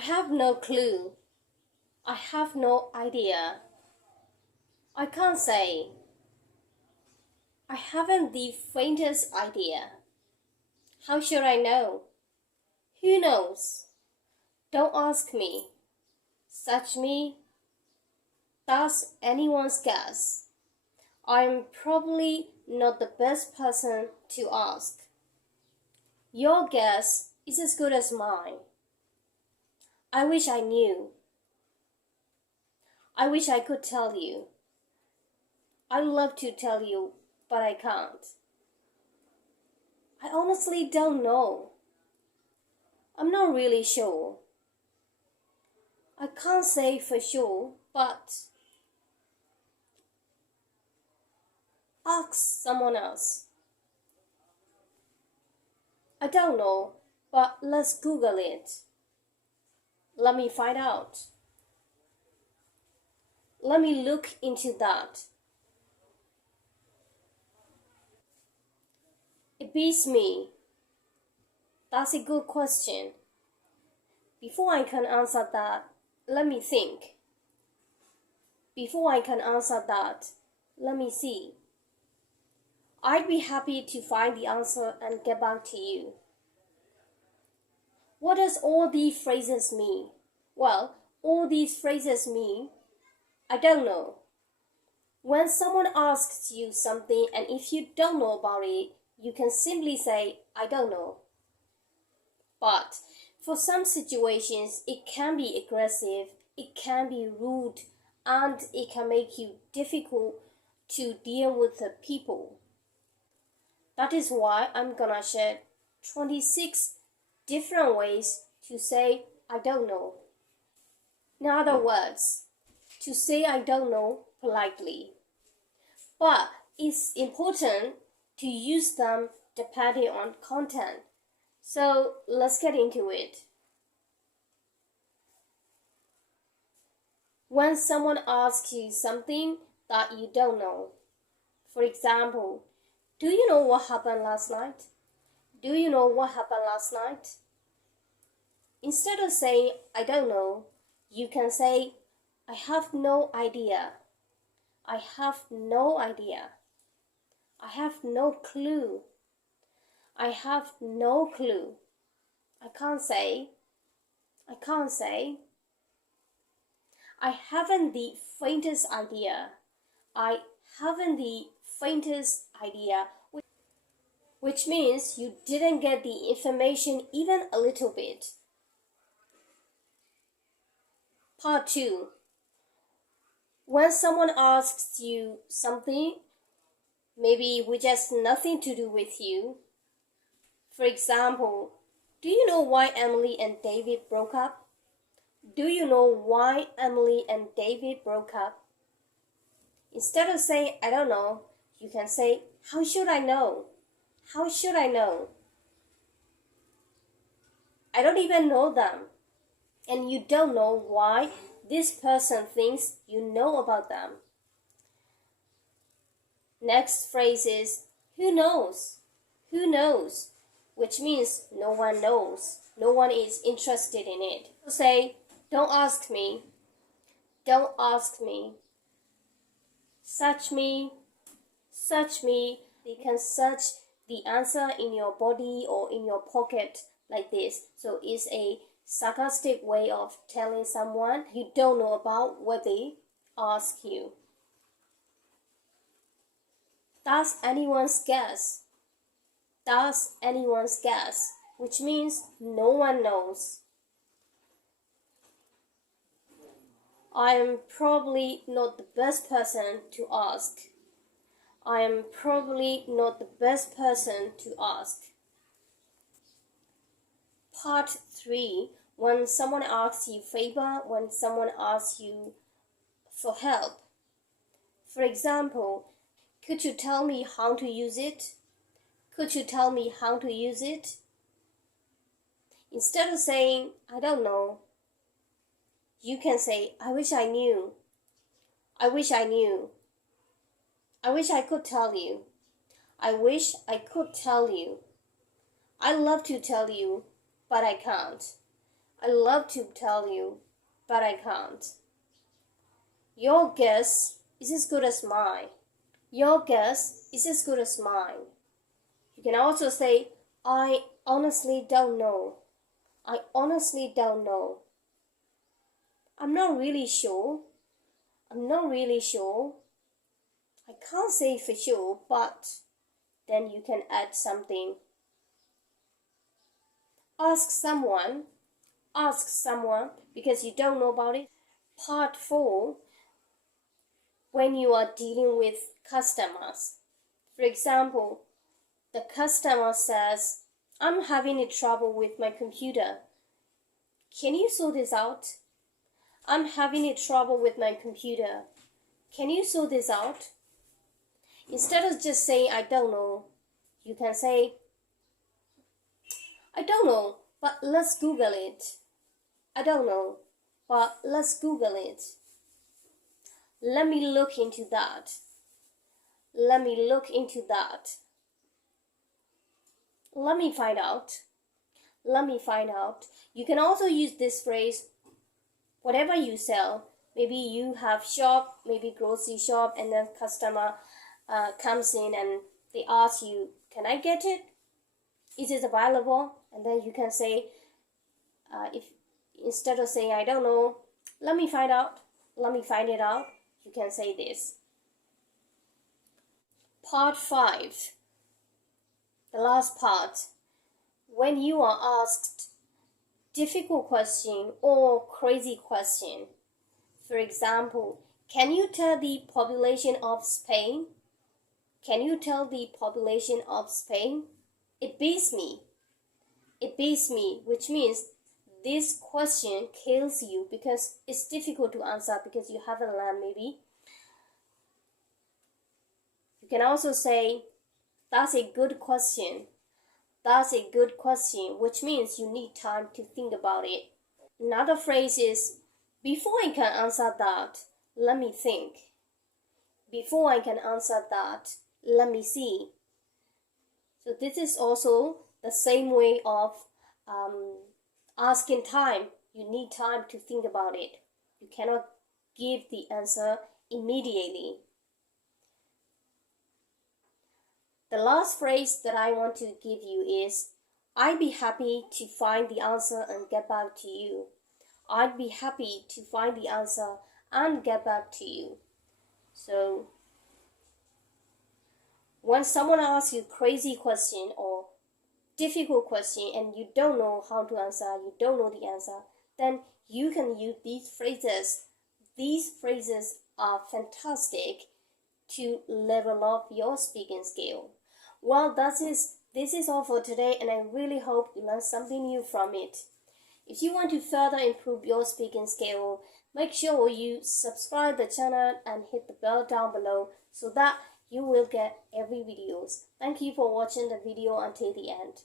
I have no clue. I have no idea. I can't say. I haven't the faintest idea. How should I know? Who knows? Don't ask me. Search me. That's anyone's guess. I'm probably not the best person to ask. Your guess is as good as mine. I wish I knew. I wish I could tell you. I'd love to tell you, but I can't. I honestly don't know. I'm not really sure. I can't say for sure, but ask someone else. I don't know, but let's Google it. Let me find out. Let me look into that. It beats me. That's a good question. Before I can answer that, let me think. Before I can answer that, let me see. I'd be happy to find the answer and get back to you. What does all these phrases mean? Well, all these phrases mean, I don't know. When someone asks you something and if you don't know about it, you can simply say, I don't know. But for some situations, it can be aggressive, it can be rude, and it can make you difficult to deal with the people. That is why I'm gonna share 26 different ways to say I don't know. In other words, to say I don't know politely. But it's important to use them depending on content. So let's get into it. When someone asks you something that you don't know, for example, do you know what happened last night? Do you know what happened last night? Instead of saying, I don't know, you can say, I have no idea. I have no idea. I have no clue. I have no clue. I can't say. I can't say. I haven't the faintest idea. I haven't the faintest idea, which means you didn't get the information even a little bit. Part 2. When someone asks you something, maybe with just nothing to do with you. For example, do you know why Emily and David broke up? Do you know why Emily and David broke up? Instead of saying, I don't know, you can say, how should I know? How should I know? I don't even know them. And you don't know why this person thinks you know about them. Next phrase is, who knows? Who knows? Which means no one knows. No one is interested in it. Say, don't ask me. Don't ask me. Search me. Search me. You can search the answer in your body or in your pocket like this. So it's a sarcastic way of telling someone you don't know about what they ask you. That's anyone's guess. That's anyone's guess, which means no one knows. I am probably not the best person to ask. I am probably not the best person to ask. Part 3. When someone asks you favor, when someone asks you for help. For example, could you tell me how to use it? Could you tell me how to use it? Instead of saying, I don't know, you can say, I wish I knew. I wish I knew. I wish I could tell you. I wish I could tell you. I'd love to tell you, but I can't. I love to tell you, but I can't. Your guess is as good as mine. Your guess is as good as mine. You can also say, I honestly don't know. I honestly don't know. I'm not really sure. I'm not really sure. I can't say for sure, but then you can add something. Ask someone. Ask someone because you don't know about it. Part 4, when you are dealing with customers. For example, the customer says, I'm having trouble with my computer. Can you sort this out? I'm having trouble with my computer. Can you sort this out? Instead of just saying, I don't know, you can say, I don't know, but let's Google it. I don't know, but let's Google it. Let me look into that. Let me look into that. Let me find out. Let me find out. You can also use this phrase, whatever you sell. Maybe you have shop, maybe grocery shop, and then customer comes in and they ask you, can I get it? Is it available? And then you can say, if instead of saying, I don't know, let me find out. Let me find it out. You can say this. Part 5, the last part. When you are asked difficult question or crazy question. For example, can you tell the population of Spain? Can you tell the population of Spain? It beats me. It beats me, which means this question kills you because it's difficult to answer because you haven't learned maybe. You can also say, that's a good question. That's a good question, which means you need time to think about it. Another phrase is, before I can answer that, let me think. Before I can answer that, let me see. So this is also the same way of asking time. You need time to think about it. You cannot give the answer immediately. The last phrase that I want to give you is, I'd be happy to find the answer and get back to you. I'd be happy to find the answer and get back to you. So, when someone asks you a crazy question or difficult question and you don't know how to answer, you don't know the answer, then you can use these phrases. These phrases are fantastic to level up your speaking skill. Well, this is all for today, and I really hope you learned something new from it. If you want to further improve your speaking skill, make sure you subscribe the channel and hit the bell down below so that you will get every videos. Thank you for watching the video until the end.